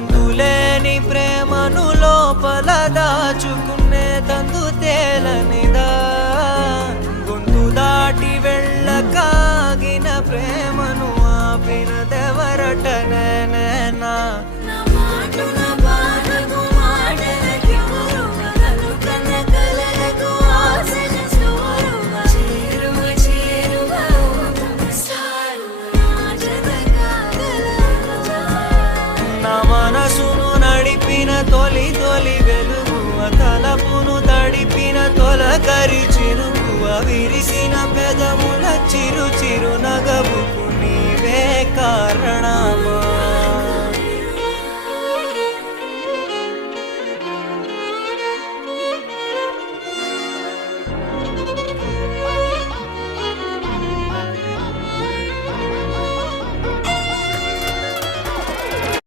అంతులేని ప్రేమను లోపల దాచుకునే తందు తేలనిదా గొంతు దాటి వెళ్ళకాగిన ప్రేమను ఆపినదెవరటనే నేనా మనసును నడిపిన తొలి తొలి వెలుగువ తలపును తడిపిన తొలకరి చిరుకువ విరిసిన పెదముల చిరు చిరు నగవుకు నీవే కారణమా.